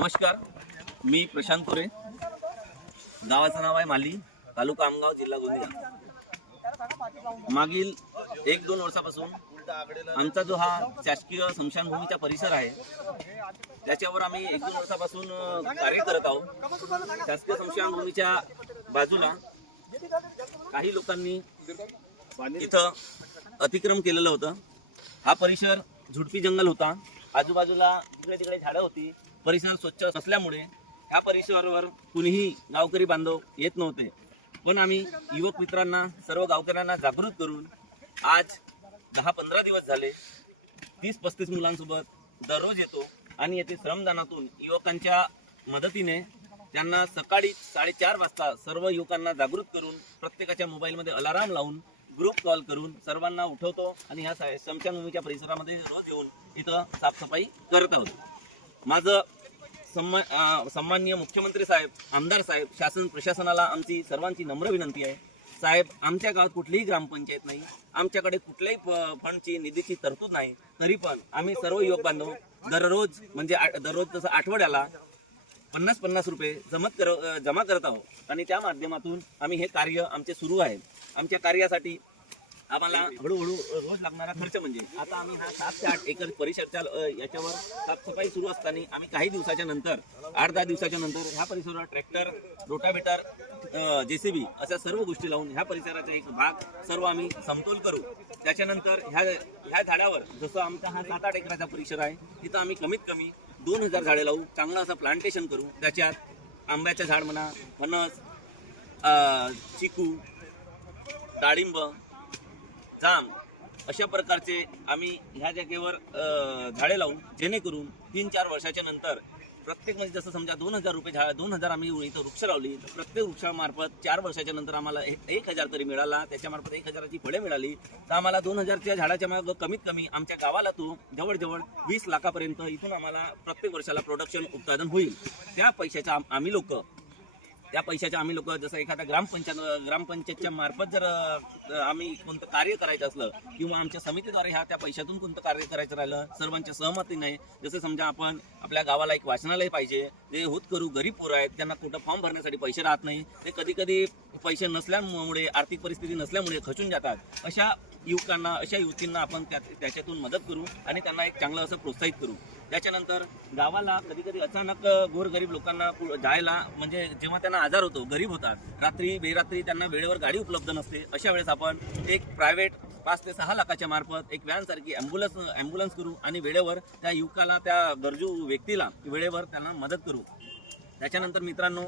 नमस्कार, मी प्रशांत पुरे. गावाचं नाव आहे माली, तालुका आमगाव, जिल्हा गोंदिया. मागील 1-2 वर्षापासून आमचा जो हा शासकीय स्मशानभूमीचा परिसर आहे त्याच्यावर आम्ही 1-2 वर्षापासून कार्य करत आहोत. शासकीय स्मशानभूमीच्या बाजूला काही लोकांनी इथं अतिक्रमण केलेलं होतं. हा परिसर झुडपी जंगल होता, आजूबाजूला इकडे तिकडे झाडं होती. परिसर स्वच्छ नसल्यामुळे ह्या परिसरावर कुणीही गावकरी बांधव येत नव्हते. पण आम्ही युवक मित्रांना, सर्व गावकऱ्यांना जागृत करून आज 10-15 दिवस झाले 30-35 मुलांसोबत दररोज येतो आणि येथे श्रमदानातून युवकांच्या मदतीने त्यांना सकाळी 4:30 वाजता सर्व युवकांना जागृत करून प्रत्येकाच्या मोबाईलमध्ये अलाराम लावून ग्रुप कॉल करून सर्वांना उठवतो आणि ह्या स्मशानभूमीच्या परिसरामध्ये रोज येऊन इथं साफसफाई करत आहोत. माझं सन्माननीय मुख्यमंत्री साहेब, आमदार साहेब, शासन प्रशासनाला आमची सर्वांची नम्र विनंती आहे. साहेब, आमच्या गावात कुठलीही ग्रामपंचायत नाही, आमच्याकडे कुठल्याही फंडची निधीची तरतूद नाही, तरी पण आम्ही सर्व युवक बांधव दररोज तसं आठवड्याला 50-50 रुपये जमा करत आहोत आणि त्या माध्यमातून आम्ही हे कार्य आमचे सुरू आहे. आमच्या कार्यासाठी आम्हाला हळूहळू रोज लागणारा खर्च म्हणजे आता आम्ही हा 7 ते 8 एकर परिसरच्या याच्यावर साफसफाई सुरू असताना आम्ही काही दिवसाच्या नंतर 8-10 दिवसाच्या नंतर ह्या परिसरावर ट्रॅक्टर, रोटावेटर, JCB अशा सर्व गोष्टी लावून ह्या परिसराचा एक भाग सर्व आम्ही समतोल करू. त्याच्यानंतर ह्या झाडावर जसं आमचा हा 7-8 एकराचा परिसर आहे तिथं आम्ही कमीत कमी 2000 झाडे लावू, चांगलं असं प्लांटेशन करू. त्याच्यात आंब्याचं झाड म्हणा, फणस, चिकू, डाळिंब, जाम अशा प्रकारचे आम्ही ह्या जागेवर झाडे लावून जेणेकरून 3-4 वर्षाच्या नंतर प्रत्येक म्हणजे जसं समजा 2000 रुपये 2000 आम्ही इथं वृक्ष लावली तर प्रत्येक वृक्षामार्फत 4 वर्षाच्या नंतर आम्हाला 1000 तरी मिळाला. त्याच्यामार्फत 1000ची फळे मिळाली तर आम्हाला 2000च्या झाडाच्या मागं कमीत कमी आमच्या गावाला तो जवळजवळ 20 लाखापर्यंत इथून आम्हाला प्रत्येक वर्षाला प्रोडक्शन उत्पादन होईल. त्या पैशाचा आम्ही लोक जसं एखाद्या ग्रामपंचायतच्या मार्फत जर आम्ही कोणतं कार्य करायचं असलं किंवा आमच्या समितीद्वारे त्या पैशातून कोणतं कार्य करायचं राहिलं सर्वांच्या सहमतीने, जसं समजा आपण आपल्या गावाला एक वाचनालय पाहिजे, जे होतकरू गरीब पोरं आहेत त्यांना कुठं फॉर्म भरण्यासाठी पैसे राहत नाही, ते कधी पैसे नसल्यामुळे, आर्थिक परिस्थिती नसल्यामुळे खचून जातात. अशा युवकांना, अशा युवतींना आपण त्याच्यातून मदत करू आणि त्यांना एक चांगलं असं प्रोत्साहित करू. त्याच्यानंतर गावाला कधी अचानक गोरगरीब लोकांना जायला म्हणजे जेव्हा त्यांना आजार होतो, गरीब होतात, रात्री बेरात्री त्यांना वेळेवर गाडी उपलब्ध नसते, अशा वेळेस आपण एक प्रायव्हेट 5 ते 6 लाखाच्या मार्फत एक व्हॅनसारखी ॲम्ब्युलन्स करू आणि वेळेवर त्या युवकाला, त्या गरजू व्यक्तीला वेळेवर त्यांना मदत करू. त्याच्यानंतर मित्रांनो,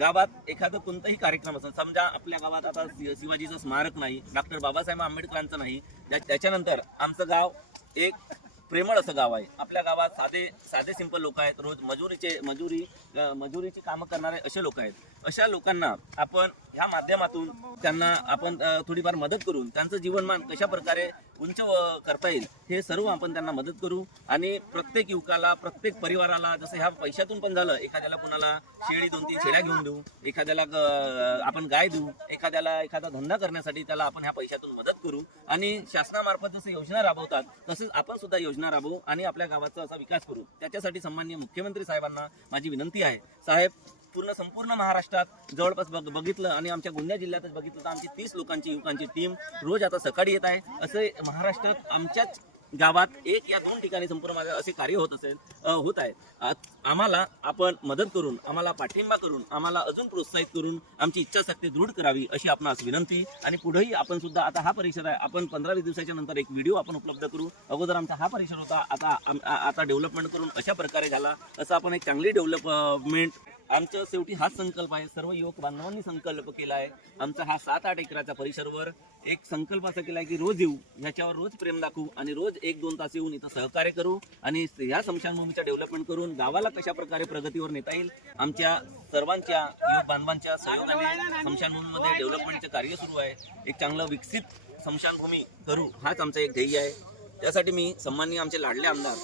गावात एखादं कोणताही कार्यक्रम असेल, समजा आपल्या गावात आता शिवाजीचं स्मारक नाही, डॉक्टर बाबासाहेब आंबेडकरांचं नाही, त्याच्यानंतर आमचं गाव एक प्रेमळ असं गाव आहे. आपल्या गावात साधे सिंपल लोक आहेत, रोज मजुरीची कामं करणारे असे लोक आहेत. अशा लोकांना आपण ह्या माध्यमातून त्यांना आपण थोडीफार मदत करून त्यांचं जीवनमान कशा प्रकारे उंच करता येईल हे सर्व आपण त्यांना मदत करू. आणि प्रत्येक युवकाला, प्रत्येक परिवाराला, जसं ह्या पैशातून पण झालं, एखाद्याला कुणाला शेळी 2-3 शेळ्या घेऊन देऊ, एखाद्याला आपण गाय देऊ, एखादा धंदा करण्यासाठी त्याला आपण ह्या पैशातून मदत करू. आणि शासनामार्फत जसं योजना राबवतात तसेच आपण सुद्धा योजना राबवू आणि आपल्या गावाचा असा विकास करू. त्याच्यासाठी सन्माननीय मुख्यमंत्री साहेबांना माझी विनंती आहे. साहेब, संपूर्ण महाराष्ट्रात जवळपास बघितलं आणि आमच्या गोंदिया जिल्ह्यातच बघितलं तर आमची 30 युवकांची टीम रोज आता सकाळी येत आहे. असे महाराष्ट्रात आमच्याच गावात 1 या 2 ठिकाणी संपूर्ण असे कार्य होत आहे. आम्हाला आपण मदत करून, आम्हाला पाठिंबा करून, आम्हाला अजून प्रोत्साहित करून आमची इच्छाशक्ती दृढ करावी अशी आपणास विनंती. आणि पुढेही आपण सुद्धा, आता हा परिसर आहे, आपण 15-20 दिवसाच्या नंतर एक व्हिडिओ आपण उपलब्ध करू. अगोदर आमचा हा परिसर होता, आता डेव्हलपमेंट करून अशा प्रकारे झाला, असं आपण एक चांगली डेव्हलपमेंट, आमचं शेवटी हाच संकल्प आहे. सर्व युवक बांधवांनी संकल्प केला आहे. आमचा हा 7-8 एकराचा परिसरवर एक संकल्प असा केला आहे की रोज येऊ, ह्याच्यावर रोज प्रेम दाखवू आणि रोज 1-2 तास येऊन इथं सहकार्य करू आणि ह्या स्मशानभूमीचं डेव्हलपमेंट करून गावाला कशा प्रकारे प्रगतीवर नेता येईल. आमच्या सर्वांच्या युवक बांधवांच्या सहयोगाने स्मशानभूमीमध्ये डेव्हलपमेंटचं कार्य सुरू आहे. एक चांगलं विकसित स्मशानभूमी करू, हाच आमचा एक ध्येय आहे. त्यासाठी मी सन्माननीय आमचे लाडले आमदार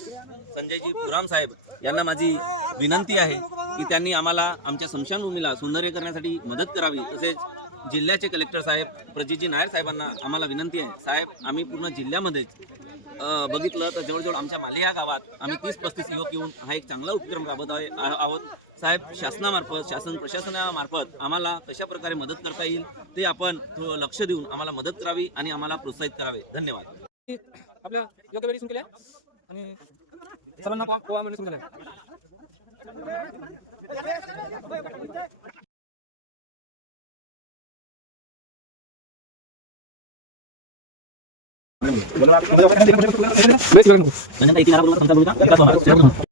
संजयजी पुराम साहेब यांना माझी विनंती आहे की त्यांनी आम्हाला आमच्या स्मशानभूमीला सौंदर्य करण्यासाठी मदत करावी. तसेच जिल्ह्याचे कलेक्टर साहेब प्रजितजी नायर साहेबांना आम्हाला विनंती आहे, साहेब, आम्ही पूर्ण जिल्ह्यामध्ये बघितलं तर जवळजवळ आमच्या माली या गावात आम्ही 30-35 युवक येऊन हा एक चांगला उपक्रम राबवत आहोत. साहेब, शासनामार्फत, शासन प्रशासनामार्फत आम्हाला कशा प्रकारे मदत करता येईल ते आपण थोडं लक्ष देऊन आम्हाला मदत करावी आणि आम्हाला प्रोत्साहित करावे. धन्यवाद. आपल्या योग्य वेळी सुरू केल्या आणि सर्वांना पोहा म्हणून सुरू केल्या. धन्यवाद.